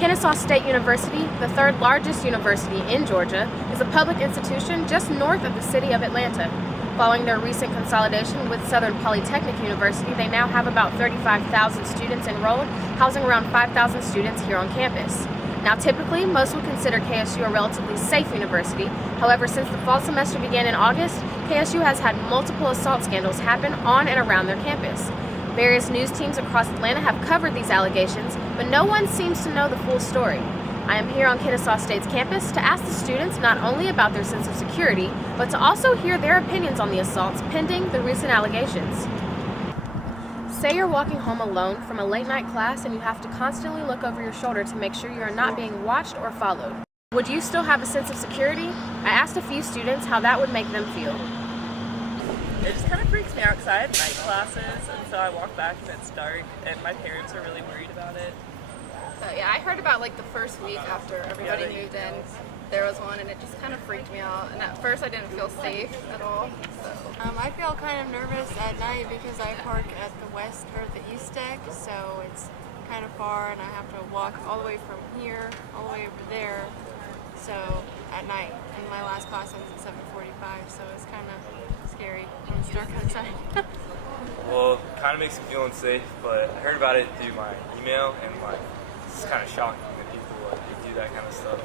Kennesaw State University, the third largest university in Georgia, is a public institution just north of the city of Atlanta. Following their recent consolidation with Southern Polytechnic University, they now have about 35,000 students enrolled, housing around 5,000 students here on campus. Now, typically, most would consider KSU a relatively safe university. However, since the fall semester began in August, KSU has had multiple assault scandals happen on and around their campus. Various news teams across Atlanta have covered these allegations, but no one seems to know the full story. I am here on Kennesaw State's campus to ask the students not only about their sense of security, but to also hear their opinions on the assaults pending the recent allegations. Say you're walking home alone from a late-night class and you have to constantly look over your shoulder to make sure you are not being watched or followed. Would you still have a sense of security? I asked a few students how that would make them feel. It just kind of freaks me out because I had night classes, and so I walk back and it's dark, and my parents are really worried about it. Yeah, I heard about like the first week after everybody moved in, there was one, and it just kind of freaked me out. And at first I didn't feel safe at all. So. I feel kind of nervous at night because I park at the west or the east deck, so it's kind of far, and I have to walk all the way from here all the way over there. So at night, and my last class ends at 7:45, so it's kind of scary when it's dark outside. Well, it kind of makes me feel unsafe, but I heard about it through my email, and it's kind of shocking that people do that kind of stuff.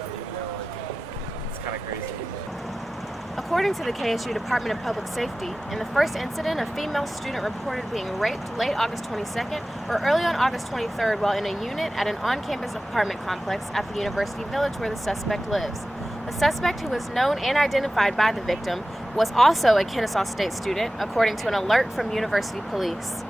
It's kind of crazy. According to the KSU Department of Public Safety, in the first incident, a female student reported being raped late August 22nd or early on August 23rd while in a unit at an on-campus apartment complex at the University Village where the suspect lives. The suspect, who was known and identified by the victim, was also a Kennesaw State student, according to an alert from University Police.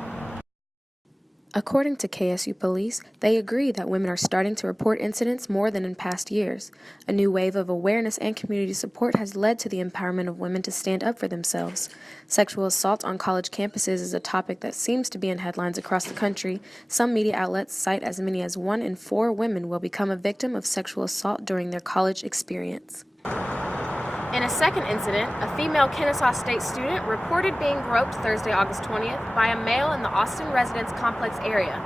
According to KSU Police, they agree that women are starting to report incidents more than in past years. A new wave of awareness and community support has led to the empowerment of women to stand up for themselves. Sexual assault on college campuses is a topic that seems to be in headlines across the country. Some media outlets cite as many as 1 in 4 women will become a victim of sexual assault during their college experience. In a second incident, a female Kennesaw State student reported being groped Thursday, August 20th by a male in the Austin Residence Complex area.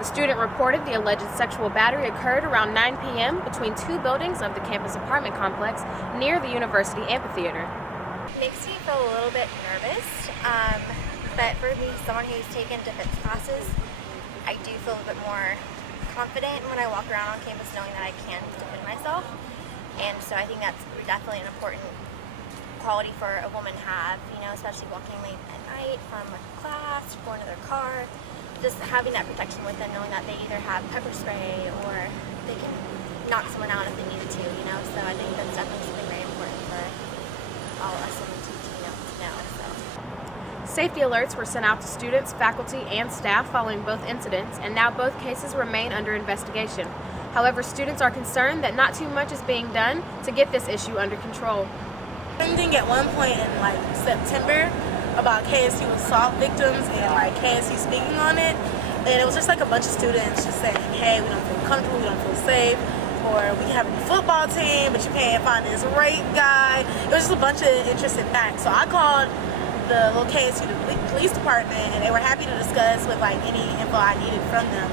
The student reported the alleged sexual battery occurred around 9 p.m. between 2 buildings of the campus apartment complex near the university amphitheater. It makes me feel a little bit nervous, but for me, someone who's taken defense classes, I do feel a bit more confident when I walk around on campus knowing that I can defend myself. And so I think that's definitely an important quality for a woman to have, especially walking late at night from a class, going to their car, just having that protection with them, knowing that they either have pepper spray or they can knock someone out if they need to, So I think that's definitely something very important for all us women to know. So. Safety alerts were sent out to students, faculty, and staff following both incidents, and now both cases remain under investigation. However, students are concerned that not too much is being done to get this issue under control. Trending at one point in September about KSU assault victims and KSU speaking on it, and it was just a bunch of students just saying, hey, we don't feel comfortable, we don't feel safe, or we have a football team, but you can't find this rape guy. It was just a bunch of interesting facts. So I called the little KSU police department, and they were happy to discuss with any info I needed from them.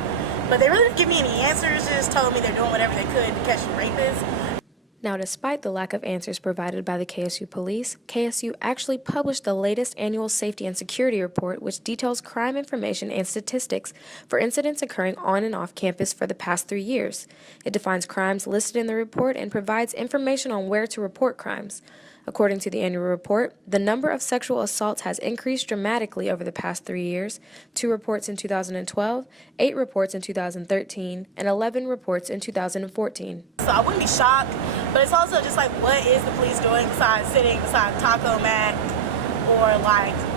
But they really didn't give me any answers, just told me they're doing whatever they could to catch the rapists. Now, despite the lack of answers provided by the KSU police, KSU actually published the latest annual safety and security report, which details crime information and statistics for incidents occurring on and off campus for the past 3 years. It defines crimes listed in the report and provides information on where to report crimes. According to the annual report, the number of sexual assaults has increased dramatically over the past 3 years, 2 reports in 2012, 8 reports in 2013, and 11 reports in 2014. So I wouldn't be shocked, but it's also just what is the police doing besides sitting beside Taco Mac or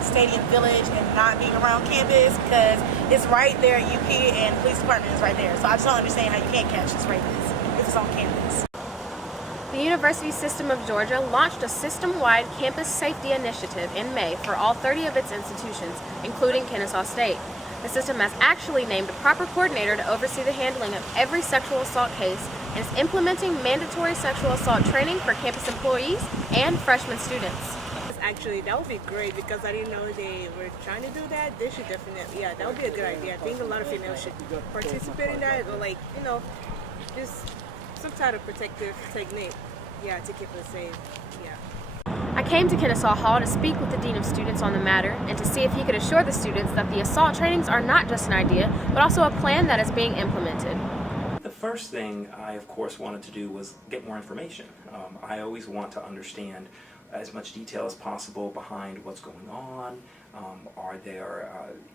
Stadium Village and not being around campus, because it's right there at UP and the police department is right there. So I just don't understand how you can't catch this rapist if it's on campus. The University System of Georgia launched a system-wide campus safety initiative in May for all 30 of its institutions, including Kennesaw State. The system has actually named a proper coordinator to oversee the handling of every sexual assault case and is implementing mandatory sexual assault training for campus employees and freshman students. Actually, that would be great because I didn't know they were trying to do that. They should definitely, that would be a good idea. I think a lot of females should participate in that, or just some sort of protective technique, yeah, to keep us safe, yeah. I came to Kennesaw Hall to speak with the Dean of Students on the matter and to see if he could assure the students that the assault trainings are not just an idea, but also a plan that is being implemented. The first thing I, of course, wanted to do was get more information. I always want to understand as much detail as possible behind what's going on. Are there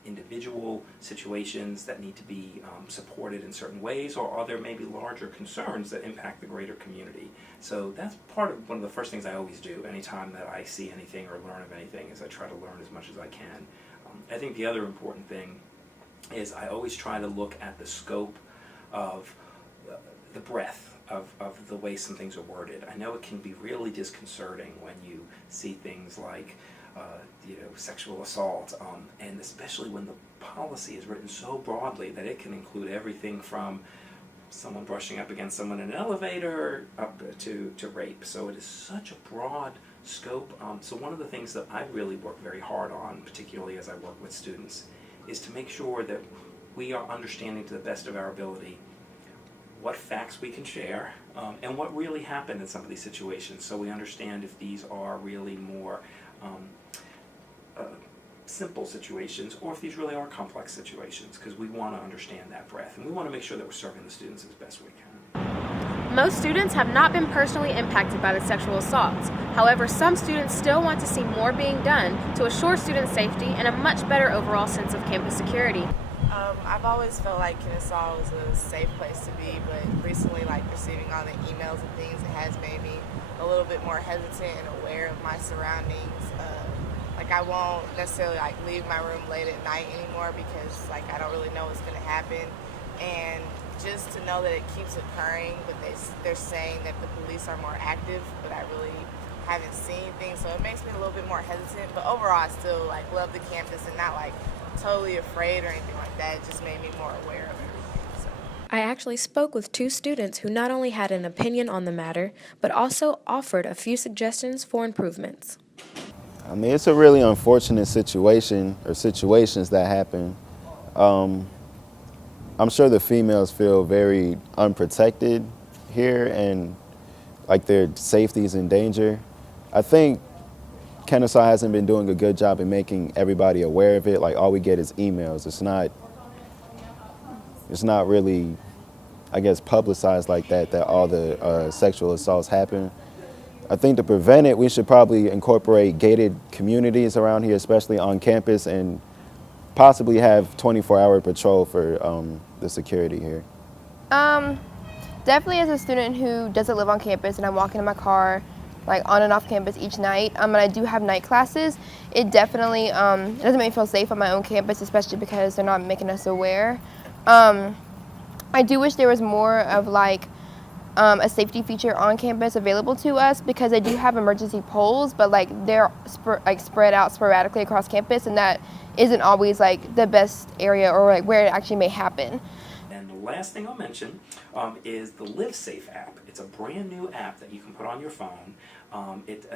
individual situations that need to be supported in certain ways, or are there maybe larger concerns that impact the greater community? So that's part of one of the first things I always do anytime that I see anything or learn of anything, is I try to learn as much as I can. I think the other important thing is I always try to look at the scope of the breadth of the way some things are worded. I know it can be really disconcerting when you see things like sexual assault, and especially when the policy is written so broadly that it can include everything from someone brushing up against someone in an elevator up to rape. So it is such a broad scope. So one of the things that I really work very hard on, particularly as I work with students, is to make sure that we are understanding to the best of our ability what facts we can share, and what really happened in some of these situations, so we understand if these are really more simple situations, or if these really are complex situations, because we want to understand that breadth, and we want to make sure that we're serving the students as best we can. Most students have not been personally impacted by the sexual assaults. However, some students still want to see more being done to assure student safety and a much better overall sense of campus security. I've always felt like Kennesaw was a safe place to be, but recently, receiving all the emails and things, it has made me a little bit more hesitant and aware of my surroundings. I won't necessarily leave my room late at night anymore because I don't really know what's going to happen, and just to know that it keeps occurring, but they're saying that the police are more active, but I really haven't seen anything, so it makes me a little bit more hesitant. But overall, I still love the campus and not totally afraid or anything like that. It just made me more aware of everything. So. I actually spoke with two students who not only had an opinion on the matter, but also offered a few suggestions for improvements. I mean, it's a really unfortunate situation, or situations that happen. I'm sure the females feel very unprotected here, and their safety is in danger. I think Kennesaw hasn't been doing a good job in making everybody aware of it. All we get is emails. It's not really, I guess, publicized like that all the sexual assaults happen. I think to prevent it, we should probably incorporate gated communities around here, especially on campus, and possibly have 24-hour patrol for the security here. Definitely as a student who doesn't live on campus and I'm walking in my car on and off campus each night, and I do have night classes, it definitely it doesn't make me feel safe on my own campus, especially because they're not making us aware. I do wish there was more of a safety feature on campus available to us, because they do have emergency poles, but they're spread out sporadically across campus, and that isn't always the best area or where it actually may happen. And the last thing I'll mention is the Live Safe app. It's a brand new app that you can put on your phone.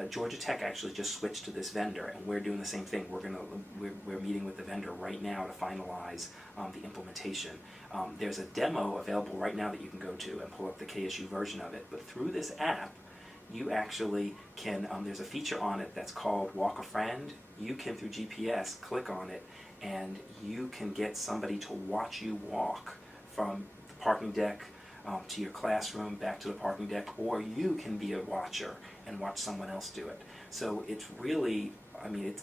Georgia Tech actually just switched to this vendor, and we're doing the same thing. We're meeting with the vendor right now to finalize the implementation. There's a demo available right now that you can go to and pull up the KSU version of it. But through this app, you actually can, there's a feature on it that's called Walk a Friend. You can, through GPS, click on it, and you can get somebody to watch you walk from the parking deck to your classroom, back to the parking deck, or you can be a watcher and watch someone else do it. So it's really,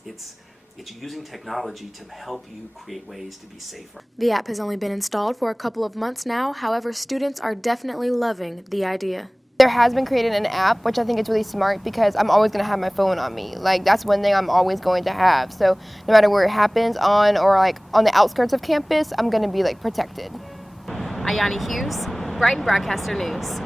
it's using technology to help you create ways to be safer. The app has only been installed for a couple of months now. However, students are definitely loving the idea. There has been created an app, which I think is really smart, because I'm always going to have my phone on me. That's one thing I'm always going to have. So no matter where it happens, on or on the outskirts of campus, I'm going to be protected. Iyani Hughes, Brighton Broadcaster News.